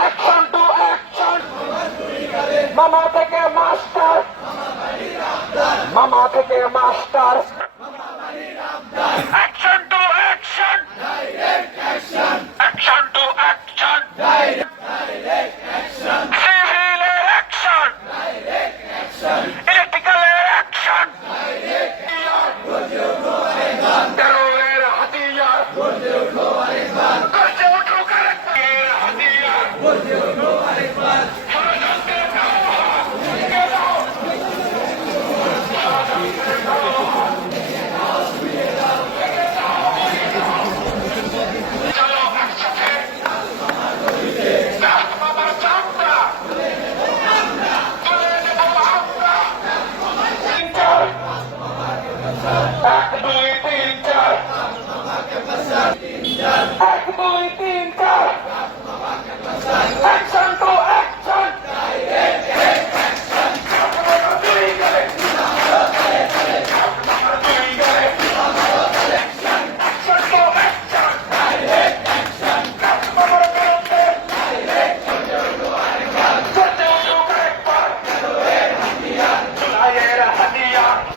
Action to action, মামা থেকে master, মামা থেকে master. Action to action, action to action, সিভিলের অ্যাকশন, ইলেকট্রিক্যালের অ্যাকশন, টেররের হাতিয়ার, গর্জে উঠুক আরেকবার হাতিয়ার, ষড়যন্ত্রের নৌহা ভেঙে দাও, চলো একসাথে জাত মামার চামড়া তুলে নেব আমরা। তিন চার, এক দুই তিন চার, এক দুই তিন চার।